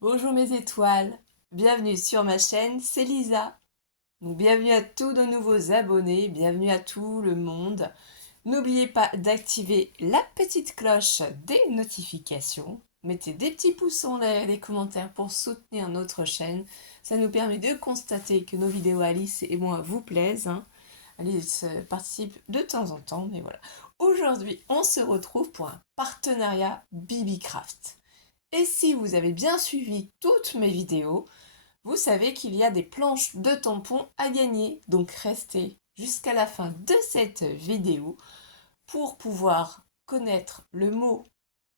Bonjour mes étoiles, bienvenue sur ma chaîne, c'est Lisa. Donc bienvenue à tous nos nouveaux abonnés, bienvenue à tout le monde. N'oubliez pas d'activer la petite cloche des notifications. Mettez des petits pouces en l'air et des commentaires pour soutenir notre chaîne. Ça nous permet de constater que nos vidéos Alice et moi vous plaisent, hein. Alice participe de temps en temps, mais voilà. Aujourd'hui, on se retrouve pour un partenariat BBcraft. Et si vous avez bien suivi toutes mes vidéos, vous savez qu'il y a des planches de tampons à gagner. Donc restez jusqu'à la fin de cette vidéo pour pouvoir connaître le mot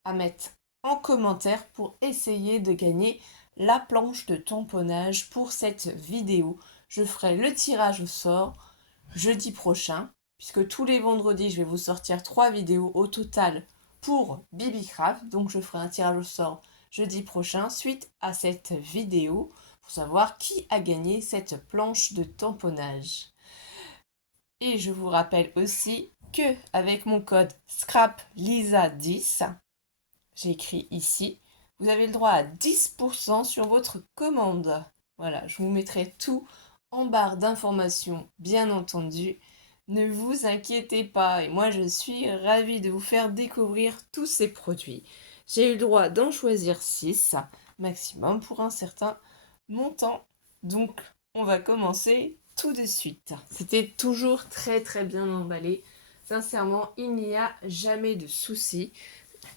à mettre en commentaire pour essayer de gagner la planche de tamponnage pour cette vidéo. Je ferai le tirage au sort jeudi prochain, puisque tous les vendredis, je vais vous sortir 3 vidéos au total pour BBcraft. Donc je ferai un tirage au sort jeudi prochain suite à cette vidéo pour savoir qui a gagné cette planche de tamponnage. Et je vous rappelle aussi que avec mon code SCRAPLISA10, j'ai écrit ici, vous avez le droit à 10% sur votre commande. Voilà, je vous mettrai tout en barre d'informations, bien entendu. Ne vous inquiétez pas, et moi je suis ravie de vous faire découvrir tous ces produits. J'ai eu le droit d'en choisir 6 maximum pour un certain montant. Donc on va commencer tout de suite. C'était toujours très très bien emballé. Sincèrement, il n'y a jamais de soucis.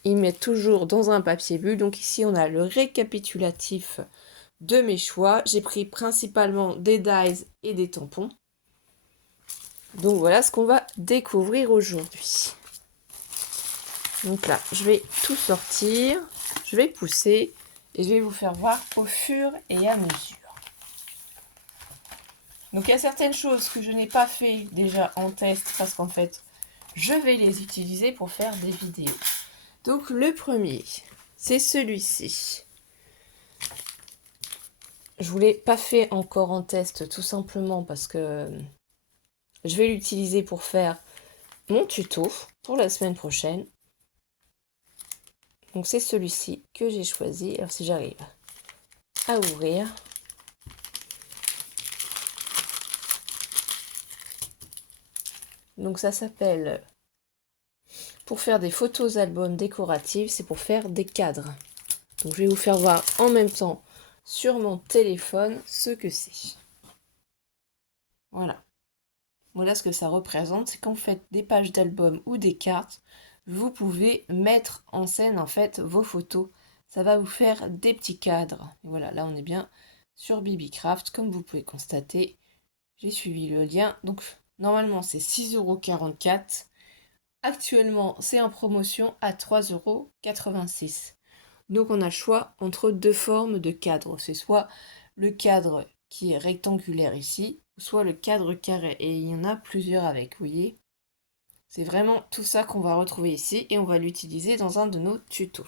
Ils mettent toujours dans un papier bulle. Donc ici, on a le récapitulatif de mes choix. J'ai pris principalement des dies et des tampons. Donc voilà ce qu'on va découvrir aujourd'hui. Donc là, je vais tout sortir, je vais pousser et je vais vous faire voir au fur et à mesure. Donc il y a certaines choses que je n'ai pas fait déjà en test parce qu'en fait, je vais les utiliser pour faire des vidéos. Donc le premier, c'est celui-ci. Je ne vous l'ai pas fait encore en test tout simplement parce que je vais l'utiliser pour faire mon tuto pour la semaine prochaine. Donc c'est celui-ci que j'ai choisi. Alors si j'arrive à ouvrir. Donc ça s'appelle pour faire des photos albums décoratives, c'est pour faire des cadres. Donc je vais vous faire voir en même temps sur mon téléphone ce que c'est. Voilà. Voilà ce que ça représente, c'est quand vous faites des pages d'albums ou des cartes, vous pouvez mettre en scène en fait vos photos. Ça va vous faire des petits cadres. Et voilà, là on est bien sur BBcraft, comme vous pouvez constater. J'ai suivi le lien. Donc normalement c'est 6,44 €. Actuellement c'est en promotion à 3,86 €. Donc on a le choix entre deux formes de cadres. C'est soit le cadre qui est rectangulaire ici, soit le cadre carré. Et il y en a plusieurs avec, vous voyez. C'est vraiment tout ça qu'on va retrouver ici et on va l'utiliser dans un de nos tutos.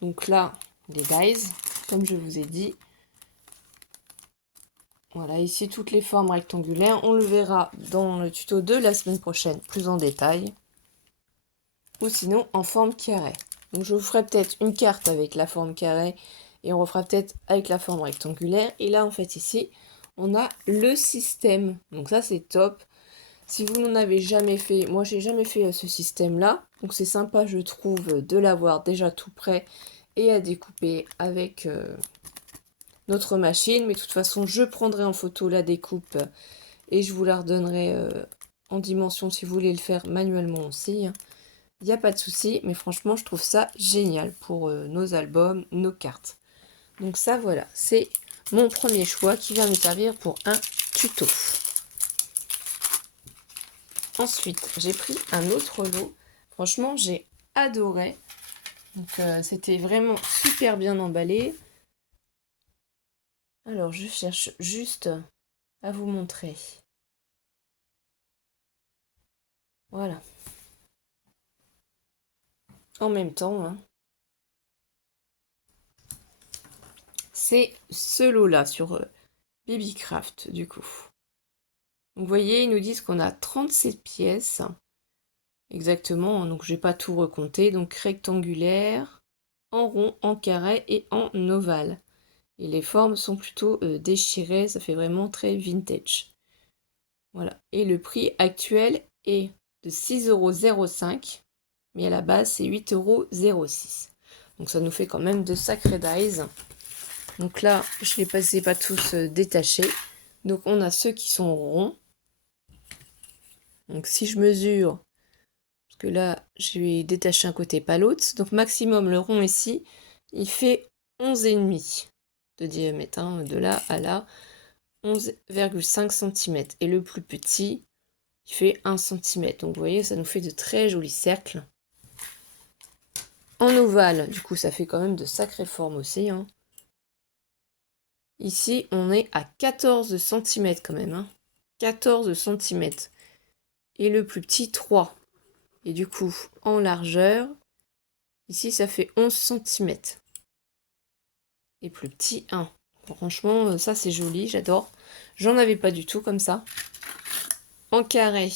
Donc là, les dies, comme je vous ai dit. Voilà, ici toutes les formes rectangulaires. On le verra dans le tuto de la semaine prochaine, plus en détail. Ou sinon en forme carré. Donc je vous ferai peut-être une carte avec la forme carrée et on refera peut-être avec la forme rectangulaire. Et là en fait ici, on a le système. Donc ça c'est top. Si vous n'en avez jamais fait, moi j'ai jamais fait ce système-là. Donc c'est sympa je trouve de l'avoir déjà tout prêt et à découper avec notre machine. Mais de toute façon je prendrai en photo la découpe et je vous la redonnerai en dimension si vous voulez le faire manuellement aussi. Il n'y a pas de souci, mais franchement, je trouve ça génial pour nos albums, nos cartes. Donc ça, voilà, c'est mon premier choix qui va me servir pour un tuto. Ensuite, j'ai pris un autre lot. Franchement, j'ai adoré. Donc c'était vraiment super bien emballé. Alors, je cherche juste à vous montrer. Voilà. En même temps, hein. C'est ce lot-là sur BBcraft, du coup. Donc, vous voyez, ils nous disent qu'on a 37 pièces. Exactement, donc je n'ai pas tout recompté. Donc rectangulaire, en rond, en carré et en ovale. Et les formes sont plutôt déchirées, ça fait vraiment très vintage. Voilà. Et le prix actuel est de 6,05 €, mais à la base c'est 8,06 €. Donc ça nous fait quand même de sacrés dies. Donc là, je ne les ai pas tous détachés. Donc on a ceux qui sont ronds. Donc si je mesure, parce que là je vais détacher un côté pas l'autre, donc maximum le rond ici, il fait 11,5 de diamètre, hein, de là à là, 11,5 cm. Et le plus petit, il fait 1 cm. Donc vous voyez, ça nous fait de très jolis cercles. En ovale, du coup, ça fait quand même de sacrées formes aussi, hein. Ici, on est à 14 cm quand même, hein. 14 cm. Et le plus petit, 3. Et du coup, en largeur, ici, ça fait 11 cm. Et plus petit, 1. Franchement, ça, c'est joli, j'adore. J'en avais pas du tout comme ça. En carré,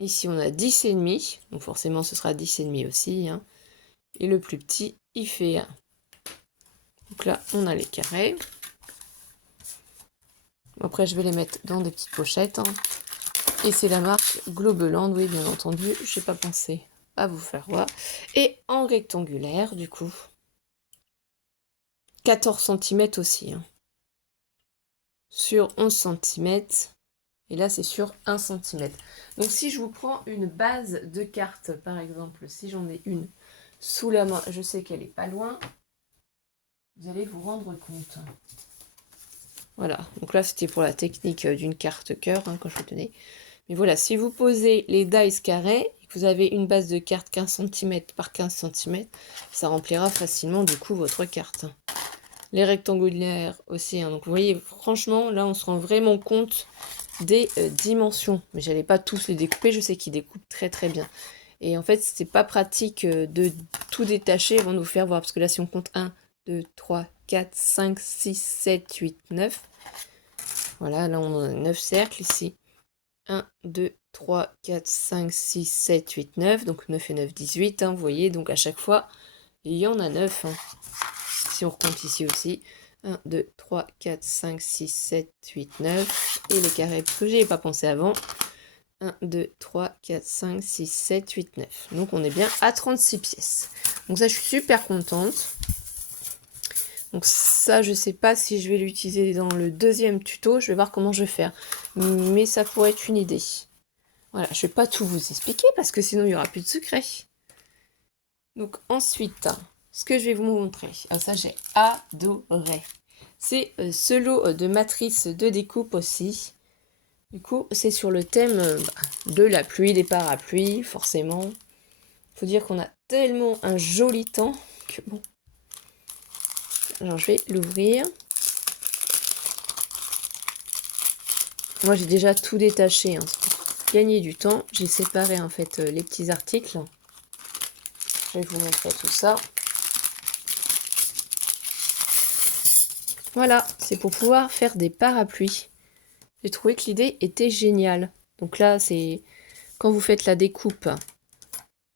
ici, on a 10,5. Donc forcément, ce sera 10,5 aussi, hein. Et le plus petit, il fait 1. Donc là, on a les carrés. Après, je vais les mettre dans des petites pochettes, hein. Et c'est la marque Globeland, oui, bien entendu. Je n'ai pas pensé à vous faire voir. Et en rectangulaire, du coup, 14 cm aussi, hein. Sur 11 cm. Et là, c'est sur 1 cm. Donc, si je vous prends une base de cartes, par exemple, si j'en ai une sous la main, je sais qu'elle n'est pas loin, vous allez vous rendre compte. Voilà, donc là, c'était pour la technique d'une carte cœur, hein, quand je vous tenais. Mais voilà, si vous posez les dice carrés, et que vous avez une base de carte 15 cm par 15 cm, ça remplira facilement, du coup, votre carte. Les rectangulaires aussi, hein. Donc, vous voyez, franchement, là, on se rend vraiment compte des dimensions. Mais j'allais pas tous les découper, je sais qu'ils découpent très très bien. Et en fait, c'est pas pratique de tout détacher avant de vous faire voir. Parce que là, si on compte 1, 2, 3, 4, 5, 6, 7, 8, 9. Voilà, là, on a 9 cercles ici. 1, 2, 3, 4, 5, 6, 7, 8, 9. Donc 9 et 9, 18. Hein, vous voyez, donc à chaque fois, il y en a 9. Hein. Si on recompte ici aussi. 1, 2, 3, 4, 5, 6, 7, 8, 9. Et les carrés, parce que j'y ai pas pensé avant. 1, 2, 3, 4, 5, 6, 7, 8, 9. Donc on est bien à 36 pièces. Donc ça, je suis super contente. Donc ça, je sais pas si je vais l'utiliser dans le deuxième tuto. Je vais voir comment je vais faire. Mais ça pourrait être une idée. Voilà, je vais pas tout vous expliquer parce que sinon il n'y aura plus de secret. Donc ensuite, ce que je vais vous montrer. Ah, ça, j'ai adoré. C'est ce lot de matrices de découpe aussi. Du coup, c'est sur le thème de la pluie, des parapluies, forcément. Il faut dire qu'on a tellement un joli temps que bon. Alors, je vais l'ouvrir. Moi, j'ai déjà tout détaché. Hein. Pour gagner du temps, j'ai séparé en fait les petits articles. Je vais vous montrer tout ça. Voilà, c'est pour pouvoir faire des parapluies. J'ai trouvé que l'idée était géniale. Donc là, c'est quand vous faites la découpe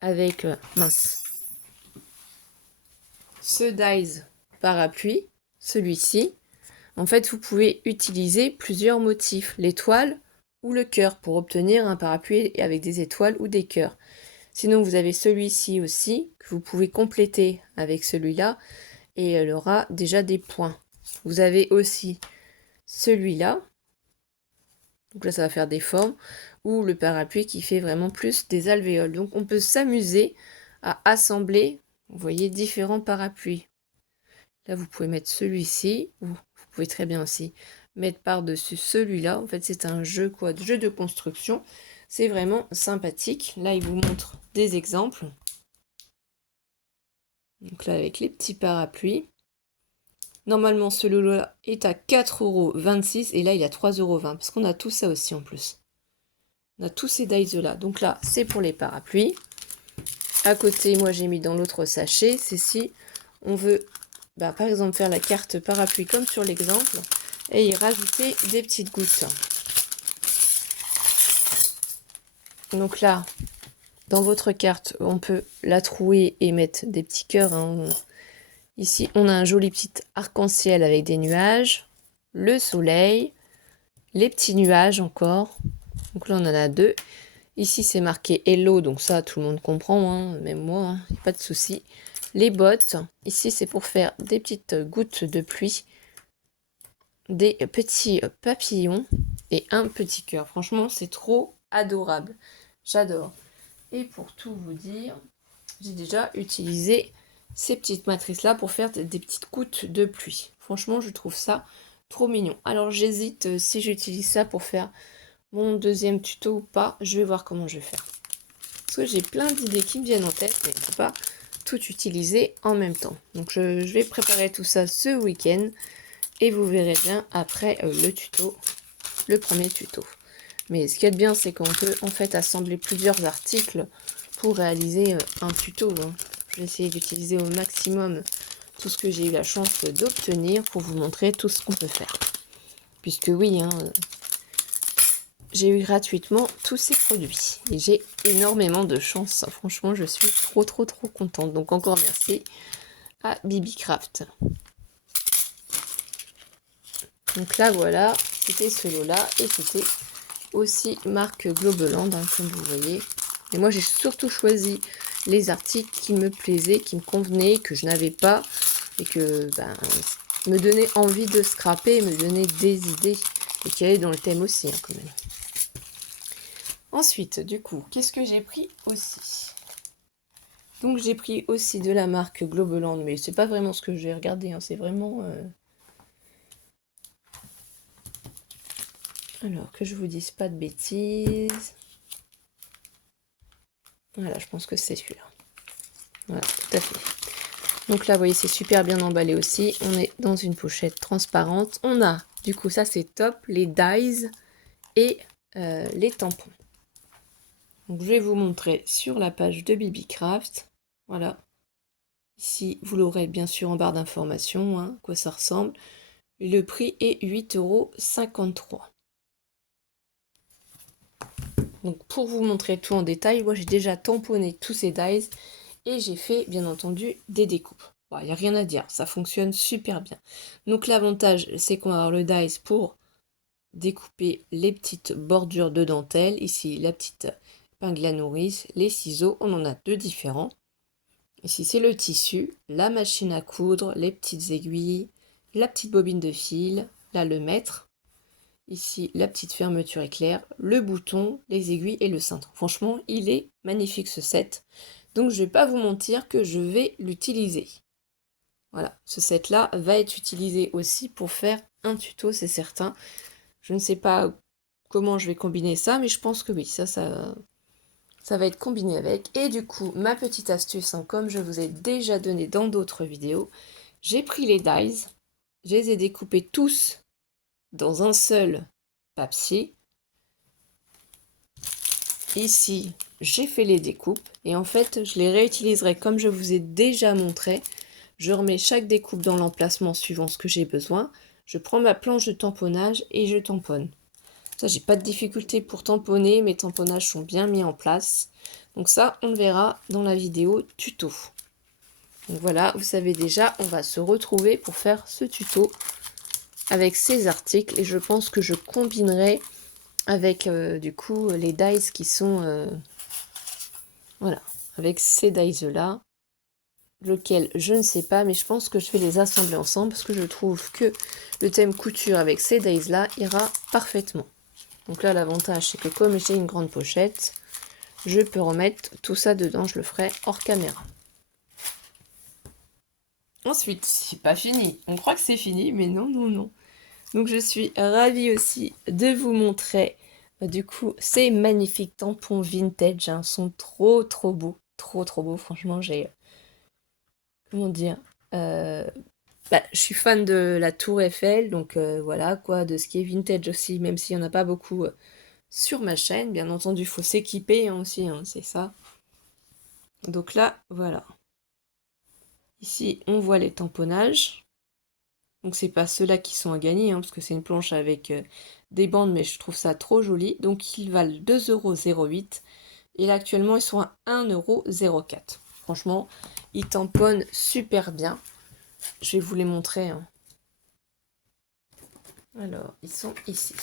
avec, ce dies parapluie, celui-ci. En fait, vous pouvez utiliser plusieurs motifs, l'étoile ou le cœur, pour obtenir un parapluie avec des étoiles ou des cœurs. Sinon, vous avez celui-ci aussi, que vous pouvez compléter avec celui-là, et elle aura déjà des points. Vous avez aussi celui-là, donc là, ça va faire des formes, ou le parapluie qui fait vraiment plus des alvéoles. Donc, on peut s'amuser à assembler, vous voyez, différents parapluies. Là, vous pouvez mettre celui-ci, ou vous pouvez très bien aussi mettre par-dessus celui-là. En fait, c'est un jeu, jeu de construction. C'est vraiment sympathique. Là, il vous montre des exemples. Donc là, avec les petits parapluies. Normalement, celui-là est à 4,26 € et là, il est à 3,20 € parce qu'on a tout ça aussi en plus. On a tous ces dies-là. Donc là, c'est pour les parapluies. À côté, moi, j'ai mis dans l'autre sachet. C'est si on veut, par exemple, faire la carte parapluie comme sur l'exemple et y rajouter des petites gouttes. Donc là, dans votre carte, on peut la trouer et mettre des petits cœurs, hein. Ici, on a un joli petit arc-en-ciel avec des nuages, le soleil, les petits nuages encore. Donc là, on en a 2. Ici, c'est marqué Hello, donc ça, tout le monde comprend, hein, même moi, hein, pas de souci. Les bottes, ici, c'est pour faire des petites gouttes de pluie, des petits papillons et un petit cœur. Franchement, c'est trop adorable. J'adore. Et pour tout vous dire, j'ai déjà utilisé ces petites matrices-là pour faire des petites gouttes de pluie. Franchement, je trouve ça trop mignon. Alors, j'hésite si j'utilise ça pour faire mon deuxième tuto ou pas. Je vais voir comment je vais faire. Parce que j'ai plein d'idées qui me viennent en tête, mais je ne peux pas tout utiliser en même temps. Donc, je vais préparer tout ça ce week-end. Et vous verrez bien après le tuto, le premier tuto. Mais ce qui est bien, c'est qu'on peut en fait assembler plusieurs articles pour réaliser un tuto, hein. Je vais essayer d'utiliser au maximum tout ce que j'ai eu la chance d'obtenir pour vous montrer tout ce qu'on peut faire. Puisque oui, hein, j'ai eu gratuitement tous ces produits. Et j'ai énormément de chance. Franchement, je suis trop contente. Donc encore merci à Bibicraft. Donc là, voilà, c'était ce lot-là. Et c'était aussi marque Globeland, hein, comme vous voyez. Et moi, j'ai surtout choisi les articles qui me plaisaient, qui me convenaient, que je n'avais pas. Et que me donnaient envie de scraper, me donnaient des idées. Et qui allaient dans le thème aussi, hein, quand même. Ensuite, du coup, qu'est-ce que j'ai pris aussi? Donc, j'ai pris aussi de la marque Globeland, mais c'est pas vraiment ce que j'ai regardé, hein, c'est vraiment... Alors, que je vous dise pas de bêtises. Voilà, je pense que c'est celui-là. Voilà, tout à fait. Donc là, vous voyez, c'est super bien emballé aussi. On est dans une pochette transparente. On a, du coup, ça c'est top, les dies et les tampons. Donc, je vais vous montrer sur la page de Bibicraft. Voilà. Ici, vous l'aurez bien sûr en barre d'informations, hein, quoi ça ressemble. Le prix est 8,53 €. Donc pour vous montrer tout en détail, moi j'ai déjà tamponné tous ces dies et j'ai fait bien entendu des découpes. Il n'y a rien à dire, ça fonctionne super bien. Donc l'avantage c'est qu'on va avoir le dies pour découper les petites bordures de dentelle. Ici la petite épingle à nourrice, les ciseaux, on en a 2 différents. Ici c'est le tissu, la machine à coudre, les petites aiguilles, la petite bobine de fil, là le mètre. Ici, la petite fermeture éclair, le bouton, les aiguilles et le cintre. Franchement, il est magnifique ce set. Donc, je ne vais pas vous mentir que je vais l'utiliser. Voilà, ce set-là va être utilisé aussi pour faire un tuto, c'est certain. Je ne sais pas comment je vais combiner ça, mais je pense que oui, ça va être combiné avec. Et du coup, ma petite astuce, hein, comme je vous ai déjà donné dans d'autres vidéos, j'ai pris les dies, je les ai découpés tous dans un seul papier. Ici, j'ai fait les découpes et en fait, je les réutiliserai comme je vous ai déjà montré. Je remets chaque découpe dans l'emplacement suivant ce que j'ai besoin. Je prends ma planche de tamponnage et je tamponne. Ça, j'ai pas de difficulté pour tamponner. Mes tamponnages sont bien mis en place. Donc ça, on le verra dans la vidéo tuto. Donc voilà, vous savez déjà, on va se retrouver pour faire ce tuto avec ces articles. Et je pense que je combinerai avec du coup les dies qui sont... voilà, avec ces dies là, lequel je ne sais pas, mais je pense que je vais les assembler ensemble parce que je trouve que le thème couture avec ces dies là ira parfaitement. Donc là, l'avantage c'est que comme j'ai une grande pochette, je peux remettre tout ça dedans, je le ferai hors caméra. Ensuite, c'est pas fini. On croit que c'est fini, mais non, non, non. Donc je suis ravie aussi de vous montrer du coup ces magnifiques tampons vintage, hein, sont trop beaux, trop beaux. Franchement, j'ai comment dire, je suis fan de la Tour Eiffel, donc voilà quoi, de ce qui est vintage aussi, même s'il n'y en a pas beaucoup sur ma chaîne. Bien entendu, il faut s'équiper hein, aussi, hein, c'est ça. Donc là, voilà. Ici, on voit les tamponnages. Donc c'est pas ceux-là qui sont à gagner, hein, parce que c'est une planche avec des bandes, mais je trouve ça trop joli. Donc ils valent 2,08 €, Et là, actuellement, ils sont à 1,04 €. Franchement, ils tamponnent super bien. Je vais vous les montrer, hein. Alors, ils sont ici.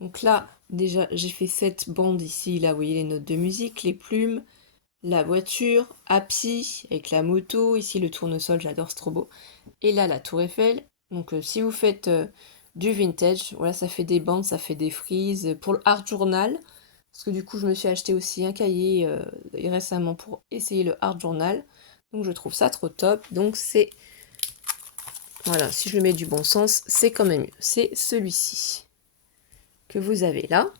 Donc là, déjà, j'ai fait cette bande ici. Là, vous voyez les notes de musique, les plumes, la voiture, Happy avec la moto. Ici, le tournesol, j'adore, c'est trop beau. Et là, la tour Eiffel. Donc, si vous faites du vintage, voilà, ça fait des bandes, ça fait des frises. Pour le art journal, parce que du coup, je me suis acheté aussi un cahier récemment pour essayer le art journal. Donc, je trouve ça trop top. Donc, c'est... Voilà, si je le mets du bon sens, c'est quand même mieux. C'est celui-ci que vous avez là.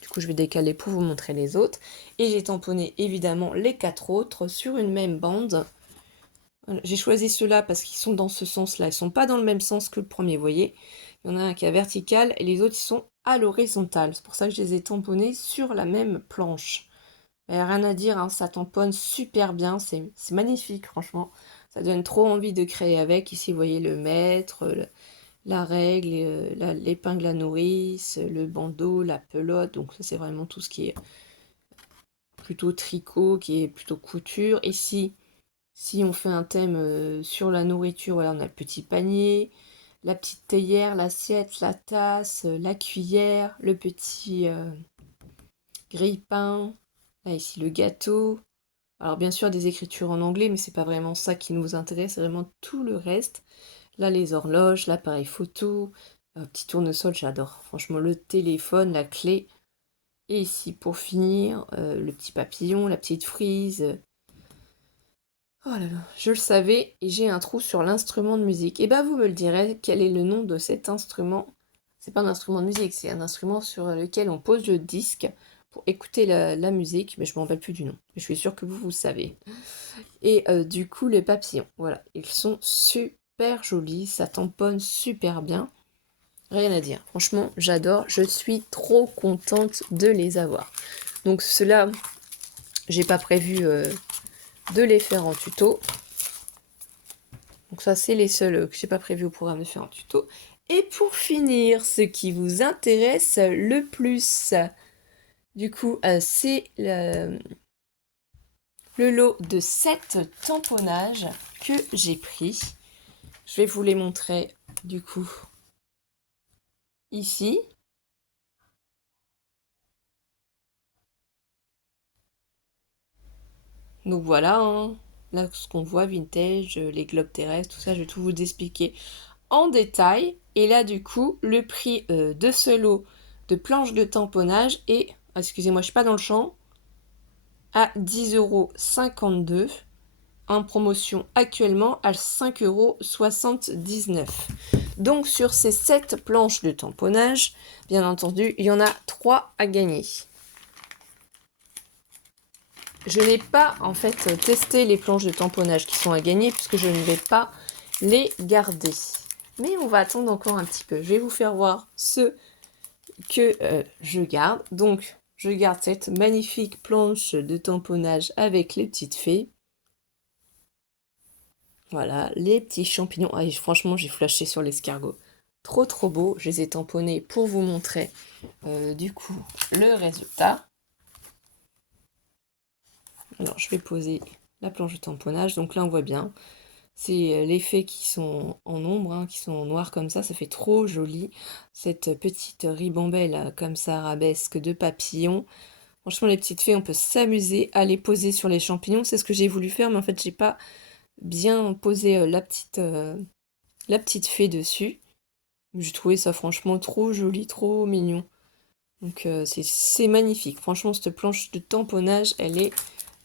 Du coup, je vais décaler pour vous montrer les autres. Et j'ai tamponné évidemment les 4 autres sur une même bande. Voilà, j'ai choisi ceux-là parce qu'ils sont dans ce sens-là. Ils ne sont pas dans le même sens que le premier, vous voyez. Il y en a un qui est vertical et les autres, ils sont à l'horizontale. C'est pour ça que je les ai tamponnés sur la même planche. Il n'y a rien à dire, hein, ça tamponne super bien. C'est magnifique, franchement. Ça donne trop envie de créer avec. Ici, vous voyez le mètre, la règle, l'épingle à nourrice, le bandeau, la pelote. Donc ça, c'est vraiment tout ce qui est plutôt tricot, qui est plutôt couture. Ici, si on fait un thème sur la nourriture, voilà, on a le petit panier, la petite théière, l'assiette, la tasse, la cuillère, le petit grille-pain. Là, ici, le gâteau. Alors, bien sûr, des écritures en anglais, mais c'est pas vraiment ça qui nous intéresse, c'est vraiment tout le reste. Là, les horloges, l'appareil photo, petit tournesol, j'adore. Franchement, le téléphone, la clé. Et ici, pour finir, le petit papillon, la petite frise. Oh là là, je le savais et j'ai un trou sur l'instrument de musique. Et ben, vous me le direz, quel est le nom de cet instrument? C'est pas un instrument de musique, c'est un instrument sur lequel on pose le disque pour écouter la musique, mais je me rappelle plus du nom. Je suis sûre que vous le savez. Et du coup, les papillons, voilà, ils sont super jolis, ça tamponne super bien. Rien à dire. Franchement, j'adore. Je suis trop contente de les avoir. Donc ceux-là, j'ai pas prévu de les faire en tuto. Donc ça, c'est les seuls que j'ai pas prévu au programme de faire en tuto. Et pour finir, ce qui vous intéresse le plus, du coup, c'est le lot de 7 tamponnages que j'ai pris. Je vais vous les montrer, du coup, ici. Donc voilà, hein. Là, ce qu'on voit, vintage, les globes terrestres, tout ça, je vais tout vous expliquer en détail. Et là, du coup, le prix de ce lot de planches de tamponnage est, excusez-moi, je suis pas dans le champ, à 10,52 € en promotion actuellement à 5,79 €. Donc sur ces 7 planches de tamponnage, bien entendu, il y en a 3 à gagner. Je n'ai pas en fait testé les planches de tamponnage qui sont à gagner puisque je ne vais pas les garder. Mais on va attendre encore un petit peu. Je vais vous faire voir ceux que je garde. Donc je garde cette magnifique planche de tamponnage avec les petites fées. Voilà, les petits champignons. Ah, franchement, j'ai flashé sur l'escargot. Trop trop beau. Je les ai tamponnés pour vous montrer du coup le résultat. Alors, je vais poser la planche de tamponnage. Donc là, on voit bien. C'est les fées qui sont en ombre, hein, qui sont en noir comme ça fait trop joli. Cette petite ribambelle comme ça, arabesque de papillons. Franchement, les petites fées, on peut s'amuser à les poser sur les champignons. C'est ce que j'ai voulu faire, mais en fait, j'ai pas bien posé la petite fée dessus. J'ai trouvé ça franchement trop joli, trop mignon. Donc c'est magnifique. Franchement, cette planche de tamponnage, elle est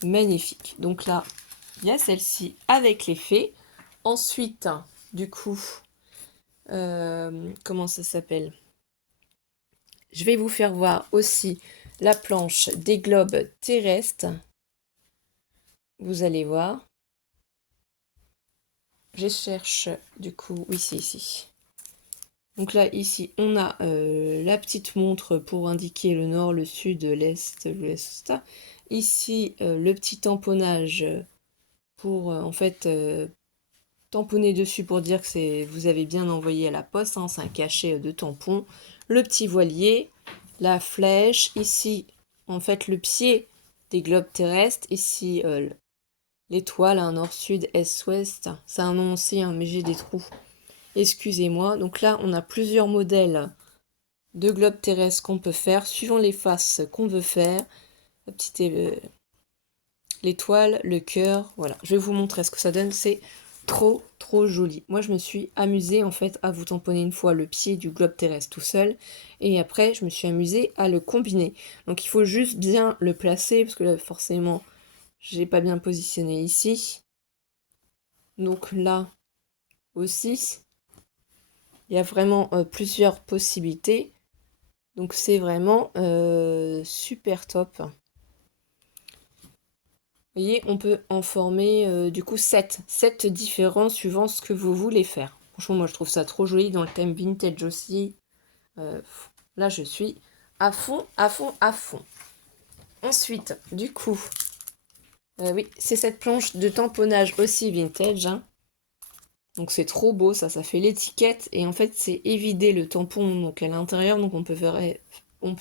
magnifique. Donc là, il y a celle-ci avec les fées. Ensuite, du coup, comment ça s'appelle? Je vais vous faire voir aussi la planche des globes terrestres. Vous allez voir. Je cherche, du coup, oui, c'est ici. Donc là, ici, on a la petite montre pour indiquer le nord, le sud, l'est, l'ouest. Ici, le petit tamponnage pour, en fait, tamponner dessus pour dire que vous avez bien envoyé à la poste. Hein, c'est un cachet de tampon. Le petit voilier, la flèche. Ici, en fait le pied des globes terrestres. Ici, l'étoile, un nord-sud, est-ouest. C'est un nom aussi, hein, mais j'ai des trous. Excusez-moi. Donc là, on a plusieurs modèles de globes terrestres qu'on peut faire, suivant les faces qu'on veut faire. La petite l'étoile, le cœur, voilà. Je vais vous montrer ce que ça donne. C'est trop, trop joli. Moi, je me suis amusée, en fait, à vous tamponner une fois le pied du globe terrestre tout seul. Et après, je me suis amusée à le combiner. Donc, il faut juste bien le placer, parce que là, forcément, j'ai pas bien positionné ici. Donc là aussi, il y a vraiment plusieurs possibilités. Donc c'est vraiment super top. Vous voyez, on peut en former du coup 7 différents suivant ce que vous voulez faire. Franchement, moi je trouve ça trop joli dans le thème vintage aussi. Là, je suis à fond, à fond, à fond. Ensuite, du coup, oui, c'est cette planche de tamponnage aussi vintage, hein. Donc c'est trop beau, ça fait l'étiquette et en fait c'est évider le tampon donc à l'intérieur, donc on peut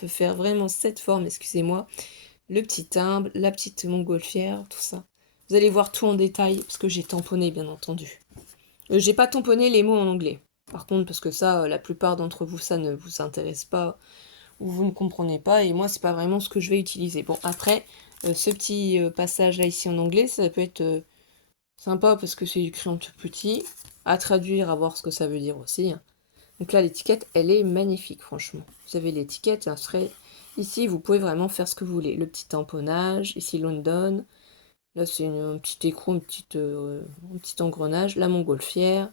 faire vraiment cette forme, excusez-moi, le petit timbre, la petite montgolfière, tout ça. Vous allez voir tout en détail parce que j'ai tamponné bien entendu. J'ai pas tamponné les mots en anglais. Par contre, parce que ça, la plupart d'entre vous, ça ne vous intéresse pas ou vous ne comprenez pas et moi c'est pas vraiment ce que je vais utiliser. Bon après, ce petit passage là ici en anglais, ça peut être sympa parce que c'est écrit en tout petit, à traduire, à voir ce que ça veut dire aussi, hein. Donc là, l'étiquette, elle est magnifique, franchement. Vous avez l'étiquette, ça serait... Ici, vous pouvez vraiment faire ce que vous voulez. Le petit tamponnage, ici London. Là, c'est un petit écrou, un petit engrenage. La montgolfière.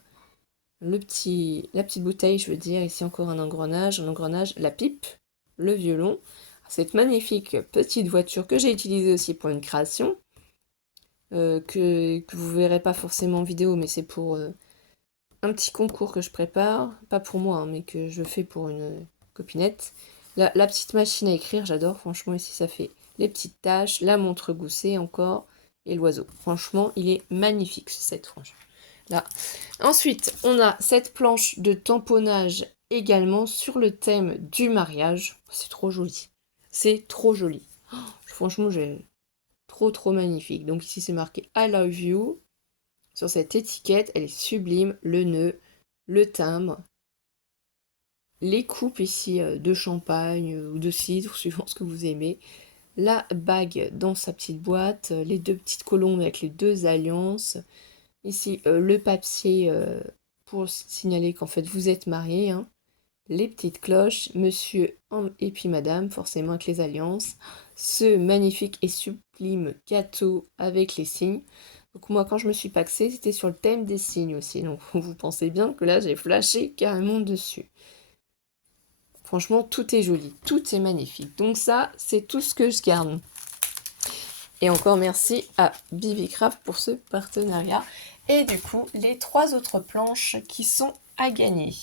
La petite bouteille, je veux dire. Ici, encore un engrenage. La pipe. Le violon. Cette magnifique petite voiture que j'ai utilisée aussi pour une création. Que vous verrez pas forcément en vidéo, mais c'est pour un petit concours que je prépare, pas pour moi, hein, mais que je fais pour une copinette. La petite machine à écrire, j'adore, franchement, ici ça fait les petites taches, la montre goussée encore, et l'oiseau. Franchement, il est magnifique ce set, franchement. Là. Ensuite, on a cette planche de tamponnage également sur le thème du mariage. C'est trop joli. C'est trop joli. Franchement, j'ai trop trop magnifique. Donc ici c'est marqué I love you. Sur cette étiquette, elle est sublime. Le nœud, le timbre, les coupes ici de champagne ou de cidre, suivant ce que vous aimez. La bague dans sa petite boîte, les deux petites colombes avec les deux alliances. Ici, le papier pour signaler qu'en fait vous êtes mariés, hein. Les petites cloches, monsieur et puis madame, forcément avec les alliances. Ce magnifique et sublime gâteau avec les signes. Donc moi, quand je me suis paxée, c'était sur le thème des signes aussi. Donc vous pensez bien que là, j'ai flashé carrément dessus. Franchement, tout est joli, tout est magnifique. Donc ça, c'est tout ce que je garde. Et encore merci à Bibicraft pour ce partenariat. Et du coup, les 3 autres planches qui sont à gagner.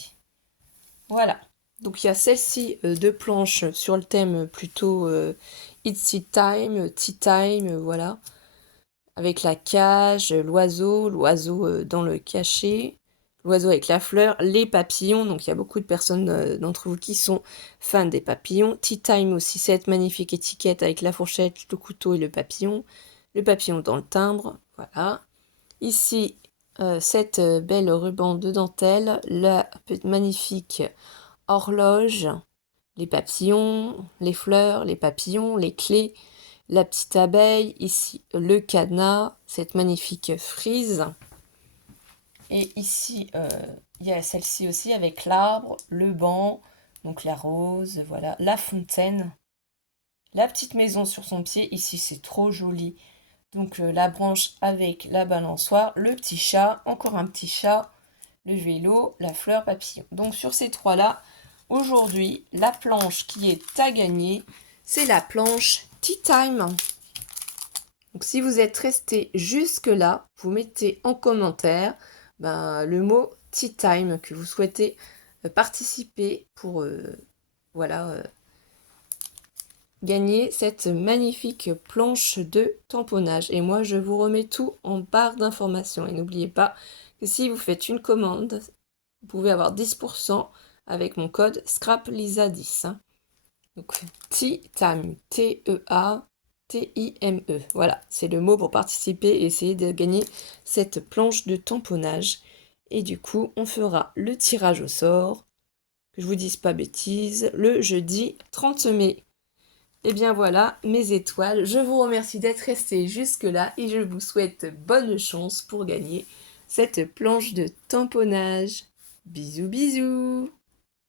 Voilà. Donc il y a celle-ci de planches sur le thème plutôt It's Tea Time, voilà. Avec la cage, l'oiseau dans le cachet, l'oiseau avec la fleur, les papillons. Donc il y a beaucoup de personnes d'entre vous qui sont fans des papillons. Tea Time aussi, cette magnifique étiquette avec la fourchette, le couteau et le papillon. Le papillon dans le timbre, voilà. Ici, cette belle ruban de dentelle, la magnifique horloge, les papillons, les fleurs, les papillons, les clés, la petite abeille, ici le cadenas, cette magnifique frise. Et ici, il y a celle-ci aussi avec l'arbre, le banc, donc la rose, voilà, la fontaine, la petite maison sur son pied. Ici, c'est trop joli. Donc la branche avec la balançoire, le petit chat, encore un petit chat, le vélo, la fleur papillon. Donc sur ces 3-là, aujourd'hui, la planche qui est à gagner, c'est la planche Tea Time. Donc si vous êtes resté jusque-là, vous mettez en commentaire le mot Tea Time que vous souhaitez participer pour voilà, gagner cette magnifique planche de tamponnage. Et moi, je vous remets tout en barre d'informations. Et n'oubliez pas que si vous faites une commande, vous pouvez avoir 10% avec mon code SCRAPLISA10. Donc, Tea Time, T-E-A-T-I-M-E. Voilà, c'est le mot pour participer et essayer de gagner cette planche de tamponnage. Et du coup, on fera le tirage au sort, que je vous dise pas bêtises, le jeudi 30 mai. Et bien voilà, mes étoiles, je vous remercie d'être restés jusque-là et je vous souhaite bonne chance pour gagner cette planche de tamponnage. Bisous bisous!